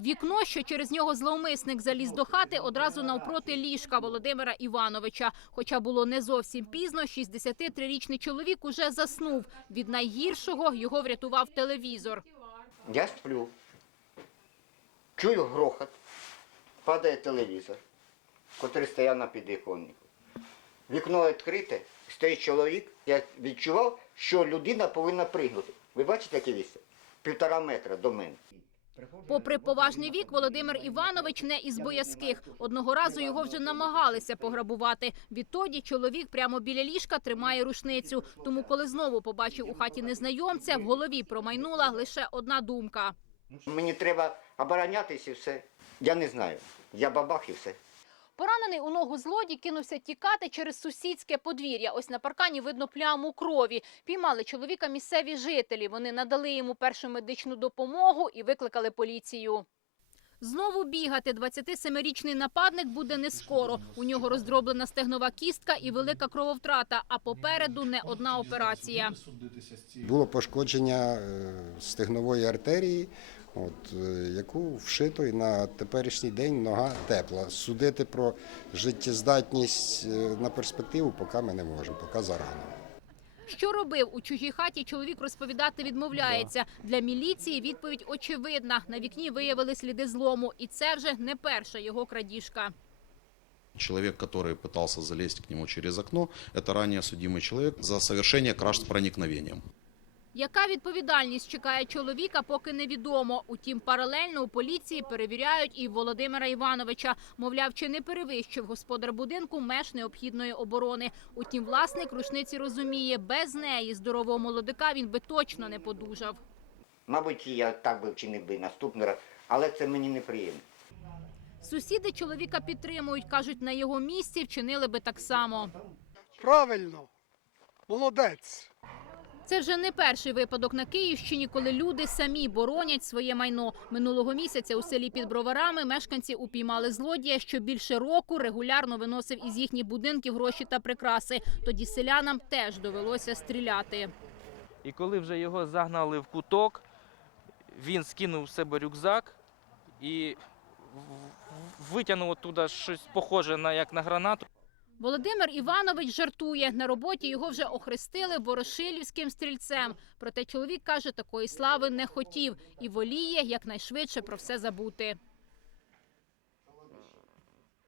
Вікно, що через нього зловмисник заліз до хати, одразу навпроти ліжка Володимира Івановича. Хоча було не зовсім пізно, 63-річний чоловік уже заснув. Від найгіршого його врятував телевізор. Я сплю. Чую грохот. Падає телевізор, котрий стояв на підвіконнику. Вікно відкрите, стоїть чоловік. Я відчував, що людина повинна пригнути. Ви бачите, яке вісце? Півтора метра до мене. Попри поважний вік, Володимир Іванович не із боязких. Одного разу його вже намагалися пограбувати. Відтоді чоловік прямо біля ліжка тримає рушницю. Тому, коли знову побачив у хаті незнайомця, в голові промайнула лише одна думка. Мені треба оборонятися і все. Я не знаю. Я бабах і все. Поранений у ногу злодій кинувся тікати через сусідське подвір'я. Ось на паркані видно пляму крові. Піймали чоловіка місцеві жителі. Вони надали йому першу медичну допомогу і викликали поліцію. Знову бігати 27-річний нападник буде не скоро. У нього роздроблена стегнова кістка і велика крововтрата, а попереду не одна операція. Було пошкодження е, стегнової артерії, от, е, яку вшито і на теперішній день нога тепла. Судити про життєздатність е, на перспективу поки ми не можемо, поки зарано. Що робив у чужій хаті, чоловік розповідати відмовляється. Для міліції відповідь очевидна. На вікні виявили сліди злому, і це вже не перша його крадіжка. Человек, который пытался залезть к нему через окно, это ранее судимый человек за совершение краж с проникновением. Яка відповідальність чекає чоловіка, поки невідомо. Утім, паралельно у поліції перевіряють і Володимира Івановича. Мовляв, чи не перевищив господар будинку меж необхідної оборони. Утім, власник рушниці розуміє, без неї здорового молодика він би точно не подужав. Мабуть, я так би вчинив би наступний раз, але це мені неприємно. Сусіди чоловіка підтримують, кажуть, на його місці вчинили би так само. Правильно, молодець. Це вже не перший випадок на Київщині, коли люди самі боронять своє майно. Минулого місяця у селі під Броварами мешканці упіймали злодія, що більше року регулярно виносив із їхніх будинків гроші та прикраси. Тоді селянам теж довелося стріляти. І коли вже його загнали в куток, він скинув з себе рюкзак і витягнув оттуда щось похоже на як на гранату. Володимир Іванович жартує. На роботі його вже охрестили Ворошилівським стрільцем. Проте чоловік каже, такої слави не хотів і воліє якнайшвидше про все забути.